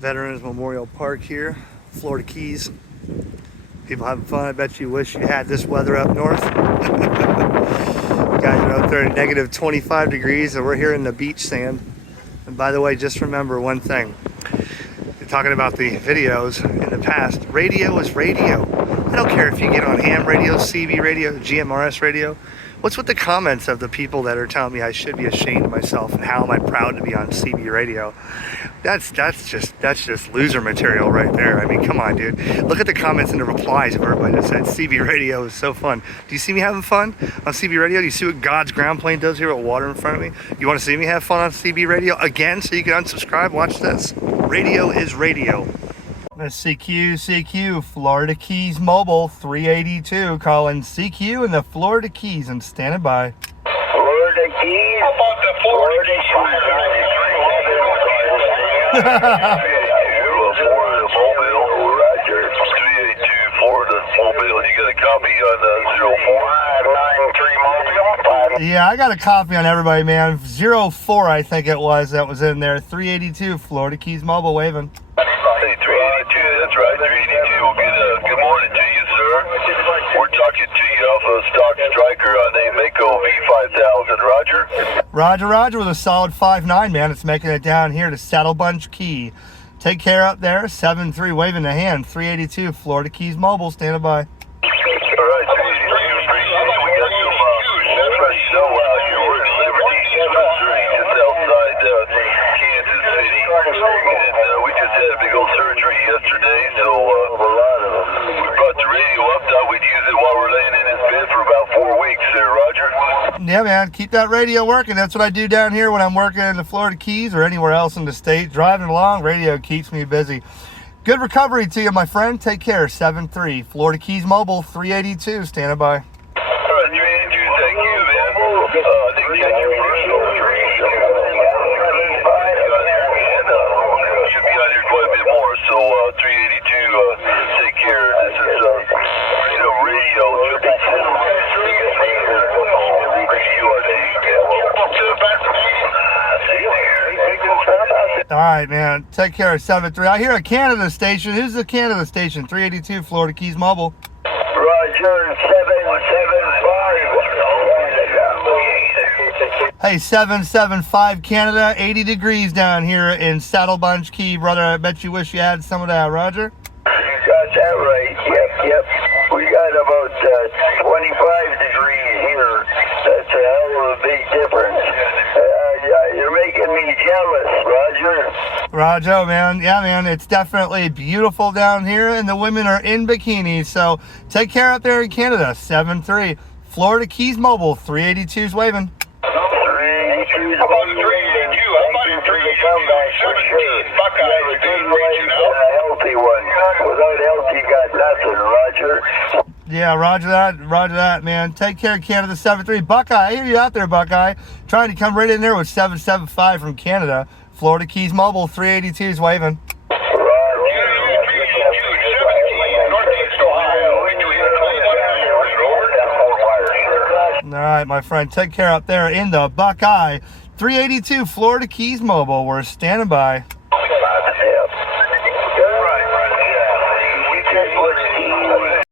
Veterans Memorial Park here, Florida Keys. People having fun. I bet you wish you had this weather up north. You guys are up there at negative 25 degrees and we're here in the beach sand. And by the way, just remember one thing. You're talking about the videos in the past. Radio is radio. I don't care if you get on ham radio, CB radio, GMRS radio. What's with the comments of the people that are telling me I should be ashamed of myself and how am I proud to be on CB radio? That's just loser material right there. I mean, come on, dude. Look at the comments and the replies of everybody that said CB radio is so fun. Do you see me having fun on CB radio? Do you see what God's ground plane does here with water in front of me? You want to see me have fun on CB radio again so you can unsubscribe? Watch this. Radio is radio. Let's CQ, Florida Keys Mobile 382, calling CQ in the Florida Keys and standing by. Florida Keys? How about the Florida Keys? Yeah, I got a copy on everybody, man. 04, I think it was, that was in there. 382, Florida Keys Mobile, waving. Hey, 382, that's right, 382. We'll get a good morning to you, sir. We're talking to you off a stock striker on a Mako V5000, Roger? Roger, with a solid 5.9, man. It's making it down here to Saddle Bunch Key. Take care up there, 7-3, waving the hand, 382, Florida Keys Mobile, standing by. All right, 382, appreciate it. We got some fresh snow out here. We're in Liberty, Missouri, just outside Kansas City. And we just had a big old surgery yesterday, so we brought the radio up. Thought we'd use it while we're laying in his bed for about 4 weeks there, Roger. Yeah, man, keep that radio working. That's what I do down here when I'm working in the Florida Keys or anywhere else in the state. Driving along, radio keeps me busy. Good recovery to you, my friend. Take care. 7-3, Florida Keys Mobile 382, standing by. All right, 382, thank you, man. I think you got your personal 382. Should be out here quite a bit more, so 382, take care. This is radio. All right, man. Take care. 7-3. I hear a Canada station. Who's the Canada station? 382, Florida Keys Mobile. Roger, 775. Hey, 775 Canada, 80 degrees down here in Saddle Bunch Key, brother. I bet you wish you had some of that, Roger. You got that right. Yep. We got about 25 degrees here. That's a hell of a big difference. You're making me jealous, Roger. Roger, man. Yeah, man. It's definitely beautiful down here, and the women are in bikinis. So take care out there in Canada. 7-3, Florida Keys Mobile 382's waving. 382's how about a 382? How about a 382? 17 Buckeyes. A good reaching out. A healthy one. Without health, you got nothing, Roger. Yeah, roger that, man. Take care, Canada. 7-3. Buckeye, I hear you out there, Buckeye. Trying to come right in there with 775 from Canada. Florida Keys Mobile 382's waving. All right, my friend. Take care up there in the Buckeye. 382, Florida Keys Mobile. We're standing by.